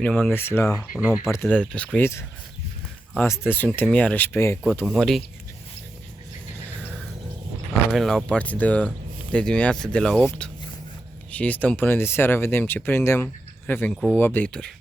Bine m-am găsit la o nouă parte de pescuit. Astăzi suntem iarăși pe Cotul Morii. Avem la o partidă de dimineață de la 8 și stăm până de seara, vedem ce prindem, revin cu update-uri.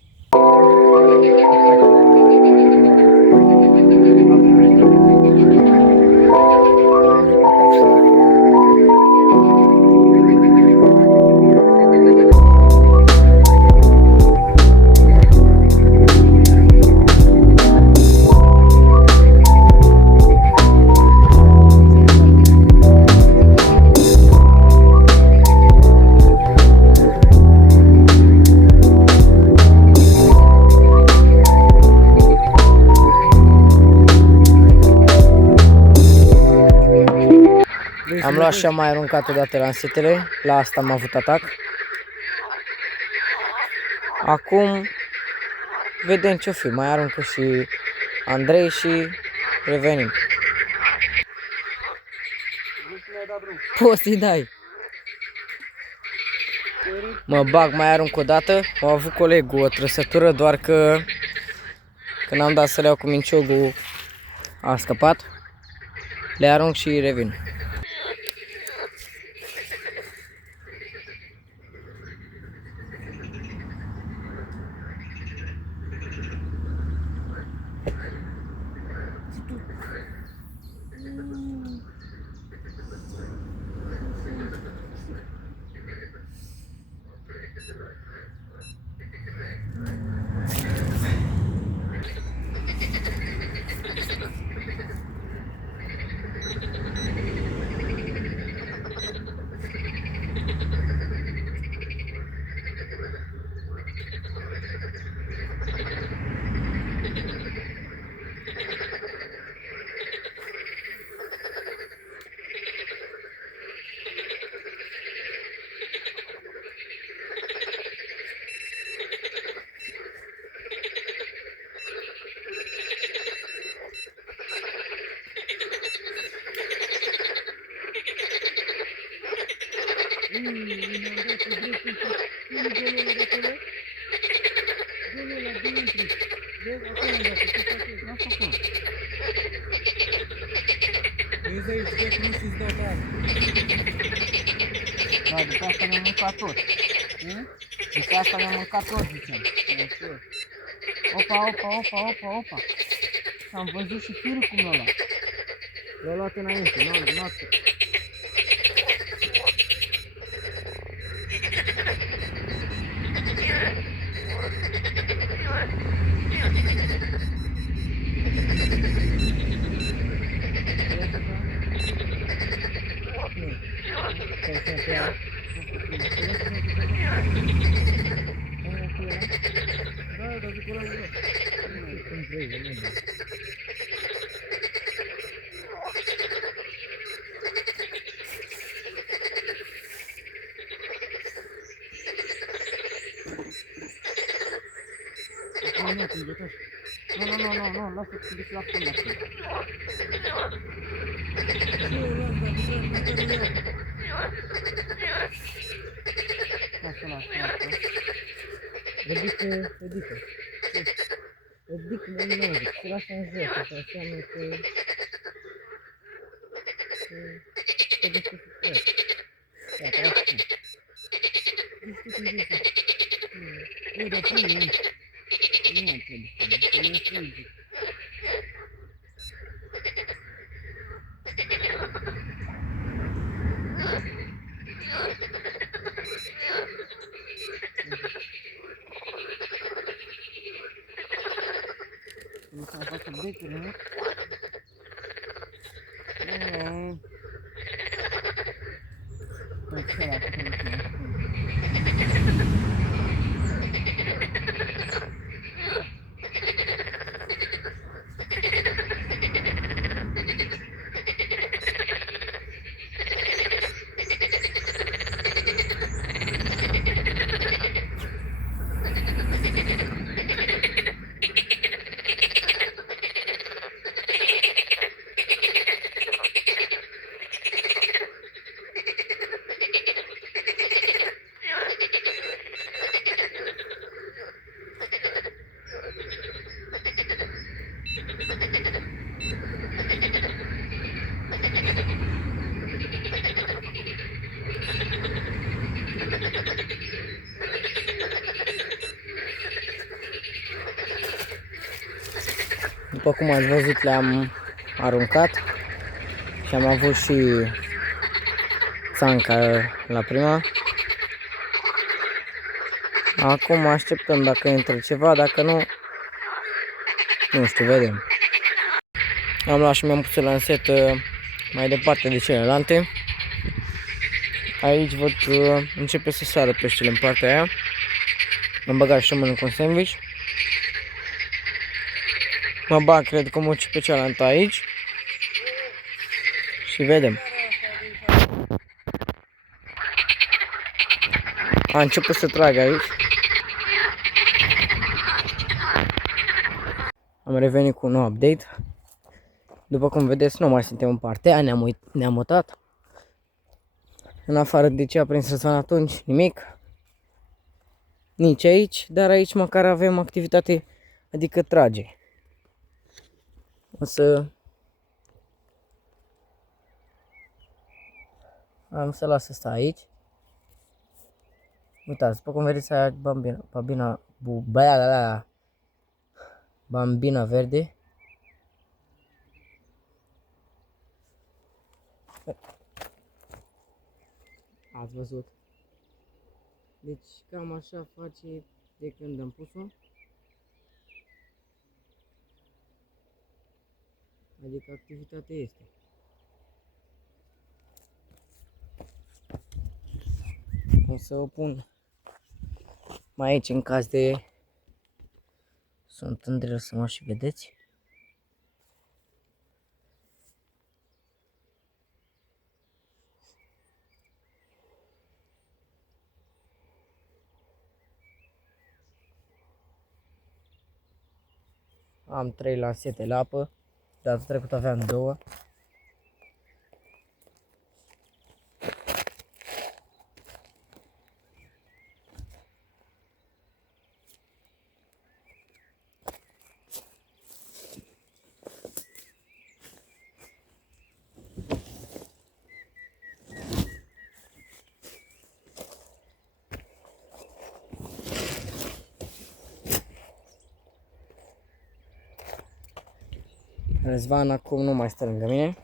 Am luat și am mai aruncat odată lansetele, la asta am avut atac. Acum vedem ce-o fi, mai aruncă și Andrei și revenim. Poți să-i dai. Mă bag, mai arunc o dată, a avut colegul o trăsătură, doar că când am dat să le iau cu minciogul a scăpat. Le arunc și revin. Da, după asta mi-am mâncat tot. După asta mi-am mâncat tot, zicem. Opa. Am văzut și firul cum l-a luat. L-a luat înainte, noapte. Nu, lasă-te duci la fund acum. Lasă. Ridică. Ridică, mă, nu, și lasă în jos, așa înseamnă că... Că duci pe frate. Gata, lasă. Uite, prinde. Nu mai trebuie să nu frige. Nu s-a făcut becuri, nu? Nu. Păi ce ăla, că nu știu. După cum ați văzut, le-am aruncat și am avut și țanca la prima. Acum așteptăm dacă intră ceva, dacă nu, nu știu, vedem. Am luat și mi-am pus la set mai departe de celelalte. Aici văd că începe să sară peștele în partea aia. Am băgat și mănânc un sandwich. Mă bag, cred că mă uci pe cealaltă aici. Și vedem. A început să tragă aici. Am revenit cu un nou update. După cum vedeți, nu mai suntem în partea aia, ne-am mutat. În afară de ce a prins Răzvan atunci, nimic. Nici aici, dar aici măcar avem activitate, adică trage. O să... Am să las asta aici. Uitați, după cum vedeți, aia bambina verde. Ați văzut? Deci cam așa face de când am pus-o. Adică activitatea este. O să o pun mai aici în caz de sunt între să mă și vedeți. Am 3 lansete la apă, data trecută aveam 2. Răzvan acum nu mai stă lângă mine.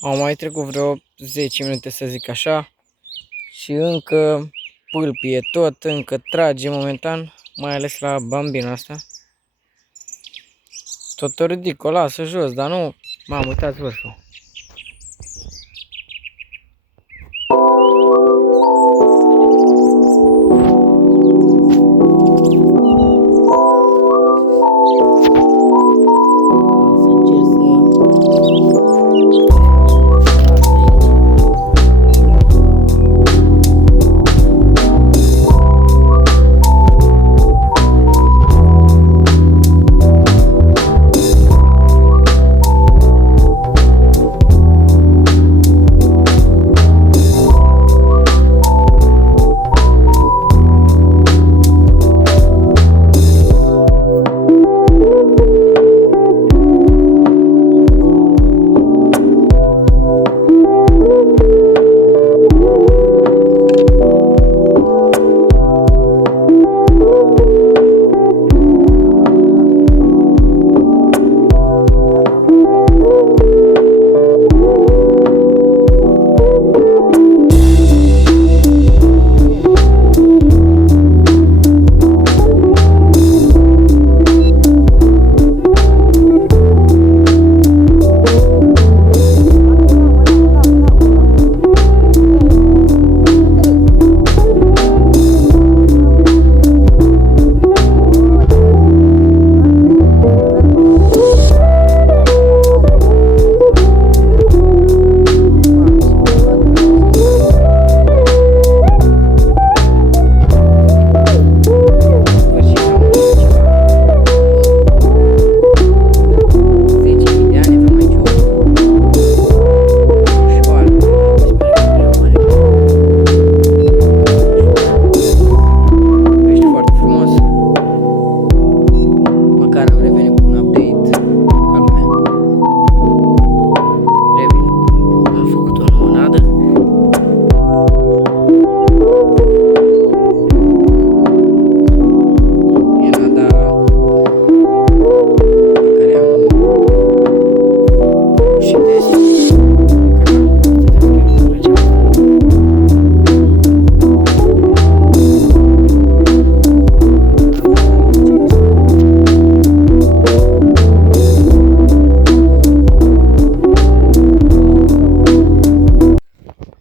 Au mai trecut vreo 10 minute, să zic așa, și încă pâlpie tot, încă trage momentan, mai ales la bambina asta. Tot o ridic, o lasă jos, dar nu, m-am uitat vârful.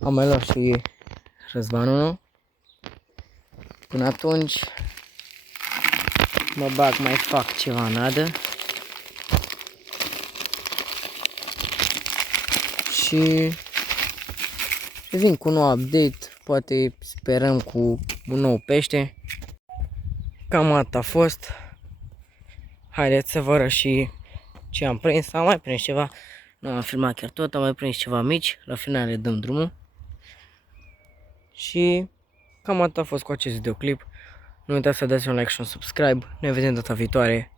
Am mai luat și Răzvanul. Până atunci mă bag, mai fac ceva nadă. Și vin cu un nou update, poate sperăm cu un nou pește. Cam atât a fost. Haideți să vă arăt și ce am prins. Am mai prins ceva, nu am filmat chiar tot, am mai prins ceva mici. La final le dăm drumul. Și cam atât a fost cu acest videoclip. Nu uitați să dați un like și un subscribe. Ne vedem data viitoare.